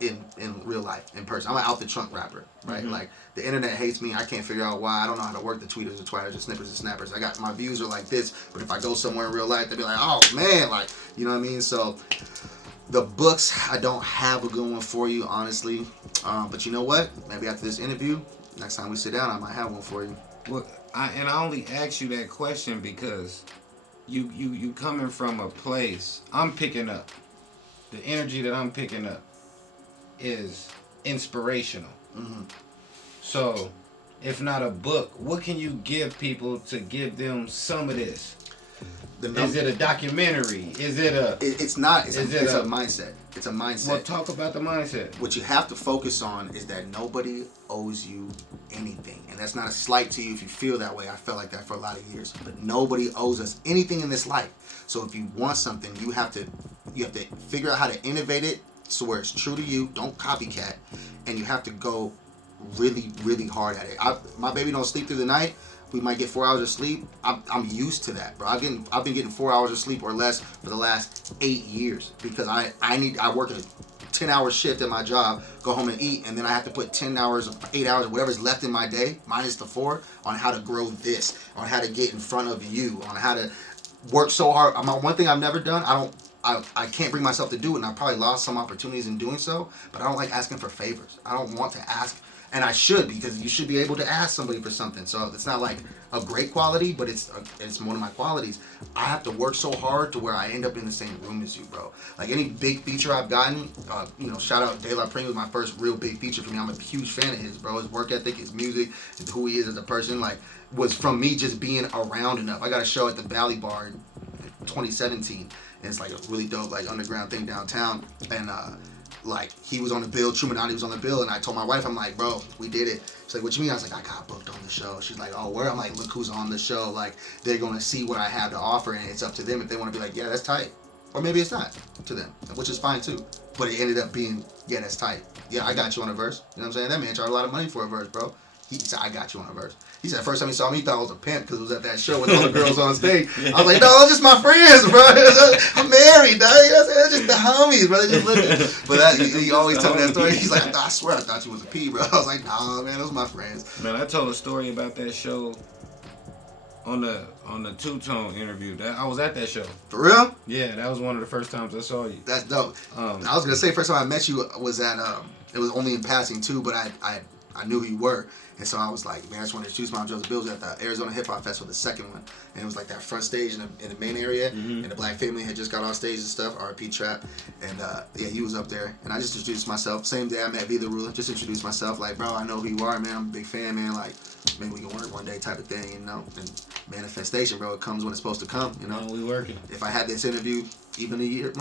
in real life, in person. I'm an out the trunk rapper, right? Mm-hmm. Like the internet hates me. I can't figure out why. I don't know how to work the tweeters or twitters or snippers and snappers. I got my views are like this, but if I go somewhere in real life, they'll be like, oh man, like, you know what I mean? So the books, I don't have a good one for you, honestly. But you know what? Maybe after this interview, next time we sit down, I might have one for you. Well, I only ask you that question because you coming from a place I'm picking up. The energy that I'm picking up is inspirational. Mm-hmm. So, if not a book, what can you give people to give them some of this? Is it a documentary? Is it a? It's not. It's a mindset. It's a mindset. Well, talk about the mindset. What you have to focus on is that nobody owes you anything, and that's not a slight to you if you feel that way. I felt like that for a lot of years, but nobody owes us anything in this life. So if you want something, you have to figure out how to innovate it so where it's true to you. Don't copycat, and you have to go really, really hard at it. My baby don't sleep through the night. We might get 4 hours of sleep. I'm used to that, bro. I've been getting 4 hours of sleep or less for the last 8 years because I work a 10-hour shift at my job, go home and eat, and then I have to put 10 hours, 8 hours, whatever's left in my day, minus the 4, on how to grow this, on how to get in front of you, on how to work so hard. One thing I've never done, I can't bring myself to do it, and I probably lost some opportunities in doing so, but I don't like asking for favors. I don't want to ask. And I should, because you should be able to ask somebody for something. So it's not like a great quality, but it's one of my qualities. I have to work so hard to where I end up in the same room as you, bro. Like any big feature I've gotten, shout out De La Pring was my first real big feature for me. I'm a huge fan of his, bro. His work ethic, his music, and who he is as a person, like, was from me just being around enough. I got a show at the Valley Bar in 2017, and it's like a really dope, like, underground thing downtown, and like, he was on the bill, Trumanati was on the bill, and I told my wife, I'm like, bro, we did it. She's like, what you mean? I was like, I got booked on the show. She's like, oh, where? I'm like, look who's on the show. Like, they're going to see what I have to offer, and it's up to them if they want to be like, yeah, that's tight. Or maybe it's not to them, which is fine, too. But it ended up being, yeah, that's tight. Yeah, I got you on a verse. You know what I'm saying? That man charged a lot of money for a verse, bro. He said, I got you on a verse. He said, first time he saw me, he thought I was a pimp because it was at that show with all the girls on stage. I was like, no, it's just my friends, bro. I'm married, dog. You know what I'm saying? They're just the homies, bro. They just living. But he always told me that story. He's like, I swear I thought you was a P, bro. I was like, nah, man, those my friends. Man, I told a story about that show on the Two-Tone interview. I was at that show. For real? Yeah, that was one of the first times I saw you. That's dope. I was gonna say first time I met you was at it was only in passing too, but I knew who you were. And so I was like, man, I just want to introduce myself. Joseph Bills at the Arizona Hip Hop Festival, the second one. And it was like that front stage in the main area. Mm-hmm. And the Black Family had just got off stage and stuff, R.I.P. Trap. And yeah, he was up there. And I just introduced myself. Same day I met V the Ruler, just introduced myself. Like, bro, I know who you are, man. I'm a big fan, man. Like, maybe we can work one day type of thing, you know. And manifestation, bro, it comes when it's supposed to come, you know. Man, we working. If I had this interview even a year,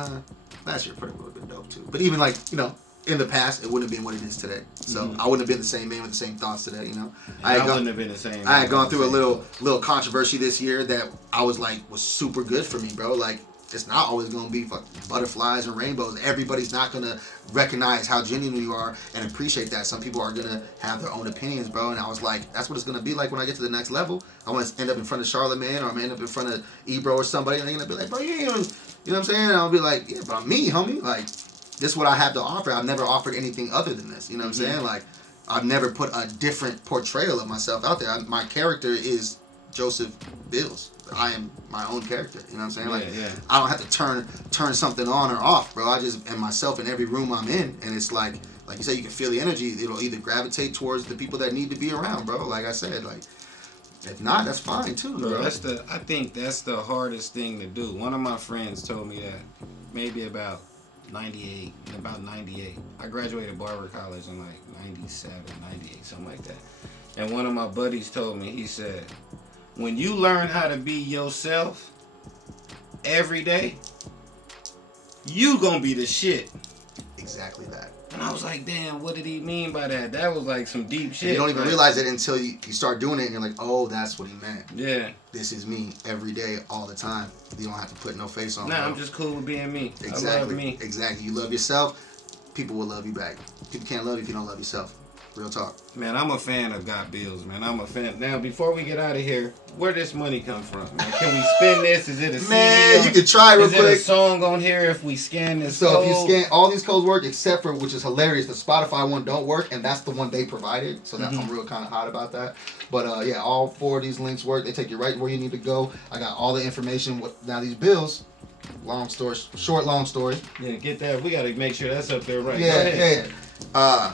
last year probably would have been dope too. But even like, you know, in the past, it wouldn't have been what it is today. So I wouldn't have been the same man with the same thoughts today, you know. I wouldn't have been the same. I had gone through a little controversy this year that I was like was super good for me, bro. Like, it's not always gonna be butterflies and rainbows. Everybody's not gonna recognize how genuine you are and appreciate that. Some people are gonna have their own opinions, bro. And I was like, that's what it's gonna be like when I get to the next level. I want to end up in front of Charlamagne, or I'm gonna end up in front of Ebro or somebody, and they're gonna be like, bro, you ain't even, you know what I'm saying? And I'll be like, yeah, but I'm me, homie. Like, this is what I have to offer. I've never offered anything other than this. You know what I'm saying? Like, I've never put a different portrayal of myself out there. My character is Joseph Bills. I am my own character. You know what I'm saying? Like, I don't have to turn something on or off, bro. I just am myself in every room I'm in, and it's like you said, you can feel the energy. It'll either gravitate towards the people that need to be around, bro. Like I said, like, if not, that's fine too, bro. I think that's the hardest thing to do. One of my friends told me that maybe about 98. I graduated barber college in like 97, 98, something like that. And one of my buddies told me, he said, when you learn how to be yourself every day, you gonna be the shit. Exactly that. And I was like, damn, what did he mean by that? That was like some deep shit. And you don't even realize it until you start doing it, and you're like, oh, that's what he meant. Yeah. This is me every day, all the time. You don't have to put no face on. Nah, I'm just cool with being me. Exactly. I love me. Exactly. You love yourself, people will love you back. People can't love you if you don't love yourself. Real talk. Man, I'm a fan of Got Bills, man. I'm a fan. Now, before we get out of here, where does money come from, man? Can we spend this? Is it a CD? Man, you can try real quick. Is it a song on here if we scan this So code? if you scan, all these codes work except for, which is hilarious, the Spotify one don't work, and that's the one they provided. So I'm real kind of hot about that. But yeah, all 4 of these links work. They take you right where you need to go. I got all the information. Now these bills, long story. Yeah, get that. We got to make sure that's up there right. Yeah.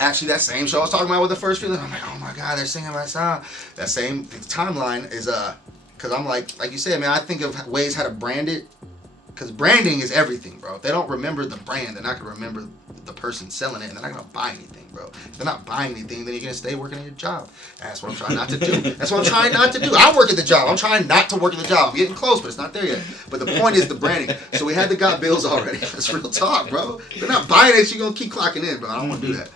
Actually, that same show I was talking about with the first feeling, I'm like, oh my God, they're singing my song. That same timeline is, because I'm like you said, man, I think of ways how to brand it, because branding is everything, bro. If they don't remember the brand, they're not going to remember the person selling it, and they're not gonna buy anything, bro. If they're not buying anything, then you're gonna stay working at your job. That's what I'm trying not to do. That's what I'm trying not to do. I work at the job. I'm trying not to work at the job. I'm getting close, but it's not there yet. But the point is the branding. So we had the got bills already. That's real talk, bro. If they're not buying it, you're gonna keep clocking in, bro. I don't want to do that.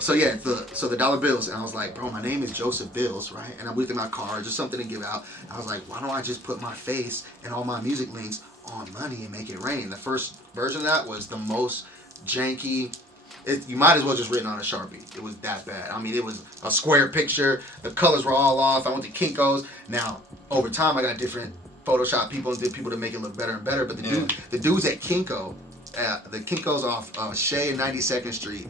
So yeah, so the dollar bills, and I was like, bro, my name is Joseph Bills, right? And I'm with my card, just something to give out. I was like, why don't I just put my face and all my music links on money and make it rain? The first version of that was the most janky. You might as well just written on a Sharpie. It was that bad. I mean, it was a square picture. The colors were all off. I went to Kinko's. Now, over time, I got different Photoshop people and did people to make it look better and better. But the dudes at Kinko, the Kinko's off Shea and 92nd Street,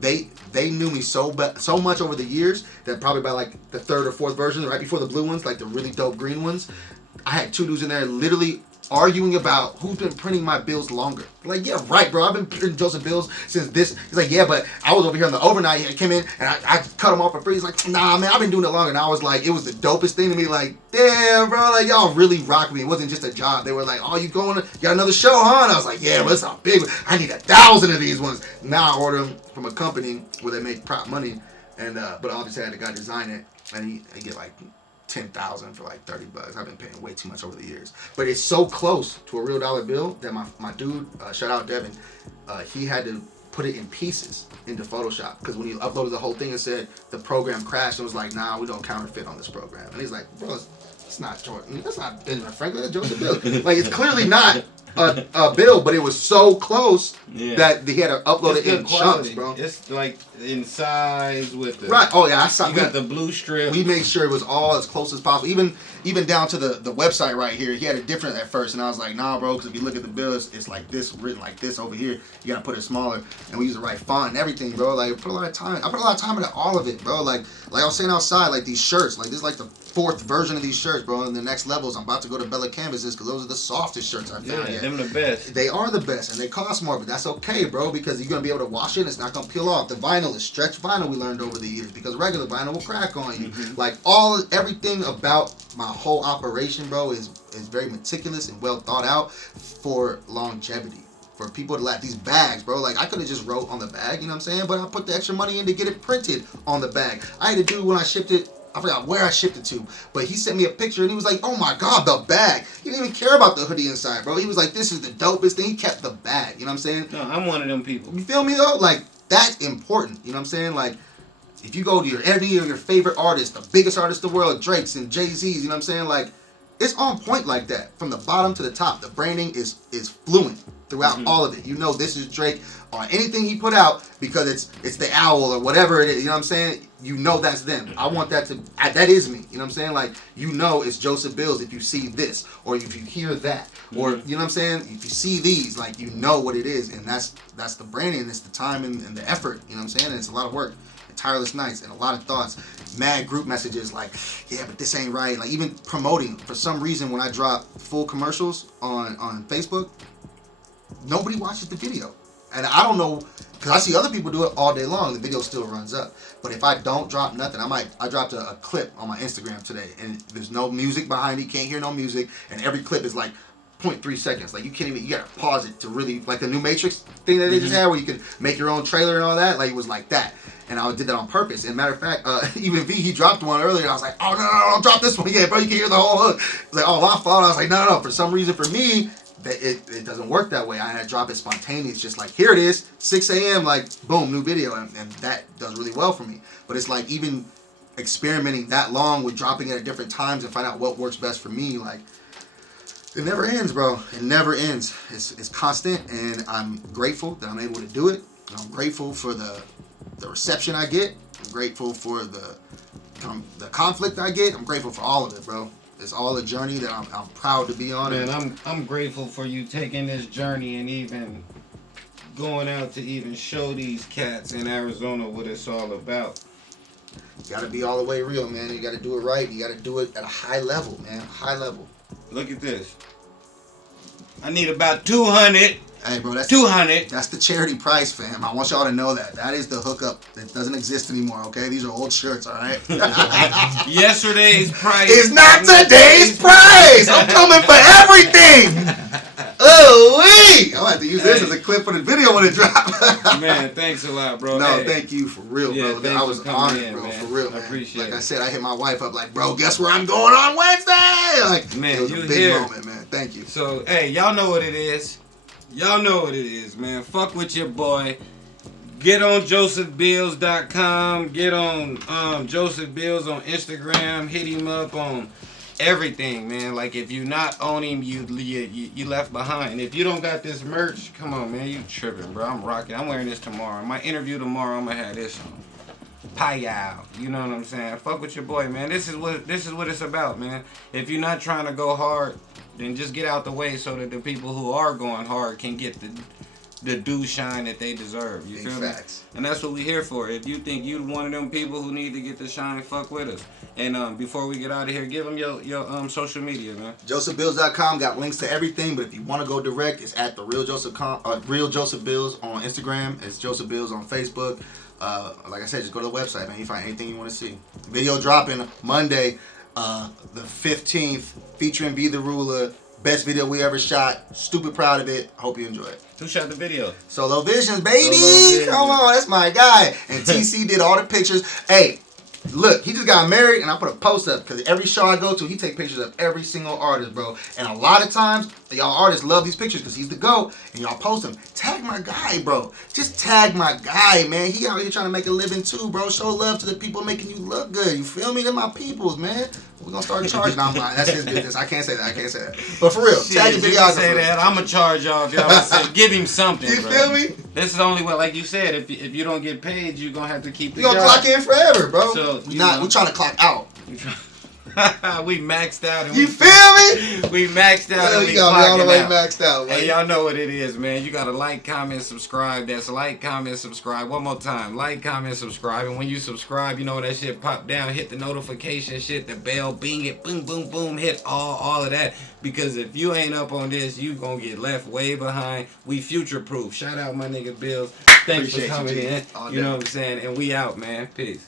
they knew me so much over the years that probably by like the third or fourth version, right before the blue ones, like the really dope green ones, I had two dudes in there literally arguing about who's been printing my bills longer. Like, yeah, right, bro. I've been printing Joseph bills since this. He's like, yeah, but I was over here on the overnight. I came in and I cut them off for free. He's like, nah, man, I've been doing it longer. And I was like, it was the dopest thing to me. Like, damn, bro, like y'all really rock me. It wasn't just a job. They were like, oh, you got another show, huh? And I was like, yeah, but it's a big one. I need 1,000 of these ones. Now I order them from a company where they make prop money. And but obviously I had the guy design it, and he get like 10,000 for like $30. I've been paying way too much over the years, but it's so close to a real dollar bill that my dude, shout out Devin, he had to put it in pieces into Photoshop, because when he uploaded the whole thing, it said the program crashed. It was like, nah, we don't counterfeit on this program. And he's like, bro, it's not Jordan. That's not Benjamin Franklin. That's Joseph Bill. Like, it's clearly not a bill, but it was so close that he had to upload it in chunks, bro. It's like in size with the right. Oh yeah, I saw. You got the blue strip. We made sure it was all as close as possible. Even down to the website right here. He had it different at first, and I was like, nah, bro, because if you look at the bill, it's like this, written like this over here. You gotta put it smaller, and we use the right font and everything, bro. Like, put a lot of time. I put a lot of time into all of it, bro. Like I was saying outside, like these shirts, like this is like the 4th version of these shirts, bro. And the next levels, I'm about to go to Bella Canvases, because those are the softest shirts I found yet. Them the best. They are the best, and they cost more, but that's okay, bro, because you're gonna be able to wash it. And it's not gonna peel off. The vinyl is stretch vinyl. We learned over the years, because regular vinyl will crack on you. Like everything about my whole operation, bro, is very meticulous and well thought out for longevity. For people to like these bags, bro. Like, I could have just wrote on the bag, you know what I'm saying? But I put the extra money in to get it printed on the bag. I had to do when I shipped it. I forgot where I shipped it to, but he sent me a picture and he was like, oh my God, the bag. He didn't even care about the hoodie inside, bro. He was like, this is the dopest thing. He kept the bag, you know what I'm saying? No, I'm one of them people. You feel me though? Like, that's important, you know what I'm saying? Like, if you go to your favorite artist, the biggest artist in the world, Drake's and Jay-Z's, you know what I'm saying? Like, it's on point like that. From the bottom to the top, the branding is fluent throughout all of it. You know this is Drake on anything he put out, because it's the owl or whatever it is, you know what I'm saying? You know that's them. I want that that is me, you know what I'm saying? Like, you know it's Joseph Bills if you see this, or if you hear that, or, you know what I'm saying? If you see these, like, you know what it is, and that's the branding, it's the time and the effort, you know what I'm saying? And it's a lot of work. Tireless nights and a lot of thoughts, mad group messages like, yeah, but this ain't right. Like, even promoting, for some reason, when I drop full commercials on Facebook, nobody watches the video. And I don't know, because I see other people do it all day long, the video still runs up. But if I don't drop nothing, I dropped a clip on my Instagram today, and there's no music behind it, you can't hear no music, and every clip is like 0.3 seconds. Like, you can't even, you gotta pause it to really, like the new Matrix thing that they just had, where you could make your own trailer and all that. Like, it was like that. And I did that on purpose. And matter of fact, even V, he dropped one earlier. And I was like, oh, no, don't drop this one yet, bro. You can hear the whole hook. It's like, oh, my fault. I was like, no. For some reason, for me, it doesn't work that way. I had to drop it spontaneous. Just like, here it is, 6 a.m., like, boom, new video. And that does really well for me. But it's like, even experimenting that long with dropping it at different times and find out what works best for me, like, it never ends, bro. It never ends. It's constant, and I'm grateful that I'm able to do it. I'm grateful for the reception I get. I'm grateful for the conflict I get. I'm grateful for all of it, bro. It's all a journey that I'm proud to be on. Man, I'm grateful for you taking this journey and even going out to even show these cats in Arizona what it's all about. You gotta be all the way real, man. You gotta do it right. You gotta do it at a high level, man. High level. Look at this. I need about 200. Hey, bro, that's 200. That's the charity price, fam. I want y'all to know that. That is the hookup that doesn't exist anymore, okay? These are old shirts, all right? Yesterday's price is not today's price. I'm coming for everything. I'm gonna have to use this as a clip for the video when it drops. Man, thanks a lot, bro. No, thank you for real, bro. I was honored, bro, man. for real, man. I appreciate it. Like I said, I hit my wife up like, bro, guess where I'm going on Wednesday? Like, man, it was a big moment, man. Thank you. So, hey, y'all know what it is. Y'all know what it is, man. Fuck with your boy. Get on josephbills.com. Get on Joseph Bills on Instagram. Hit him up on everything, man. Like, if you not on him, you left behind. If you don't got this merch, come on, man. You tripping, bro. I'm rocking. I'm wearing this tomorrow. My interview tomorrow, I'm gonna have this on. Payal. You know what I'm saying? Fuck with your boy, man. This is what it's about, man. If you're not trying to go hard, then just get out the way so that the people who are going hard can get the due shine that they deserve. You feel me? And that's what we here for. If you think you one of them people who need to get the shine, fuck with us. And before we get out of here, give them your social media, man. JosephBills.com got links to everything, but if you want to go direct, it's at the Real Joseph Bills on Instagram. It's Joseph Bills on Facebook. Like I said, just go to the website, man. You find anything you want to see. Video dropping Monday, the 15th, featuring Be the Ruler. Best video we ever shot. Stupid proud of it. Hope you enjoy it. Who shot the video? Solo Visions, baby. Come on, that's my guy. And TC did all the pictures. Hey, look, he just got married, and I put a post up because every show I go to, he take pictures of every single artist, bro. And a lot of times, y'all artists love these pictures because he's the GOAT, and y'all post them. Tag my guy, bro. Just tag my guy, man. He out here trying to make a living too, bro. Show love to the people making you look good. You feel me? They're my peoples, man. We're gonna start charging. No, that's his business. I can't say that. But for real, tag your videographer. Say that. I'm gonna charge y'all if y'all say, give him something. You bro. feel me? This is the only way, like you said, if you don't get paid, you're gonna have to keep the job. You're gonna clock in forever, bro. So, we're trying to clock out. We maxed out. And you feel me? We maxed out. And we got me all the way out. maxed out, man. Hey, y'all know what it is, man. You gotta like, comment, subscribe. That's like, comment, subscribe. One more time. Like, comment, subscribe. And when you subscribe, you know that shit pop down. Hit the notification shit, the bell, bing it, boom, boom, boom. Hit all of that. Because if you ain't up on this, you gonna get left way behind. We future proof. Shout out my nigga Bills. Thanks for coming in. You know what I'm saying? And we out, man. Peace.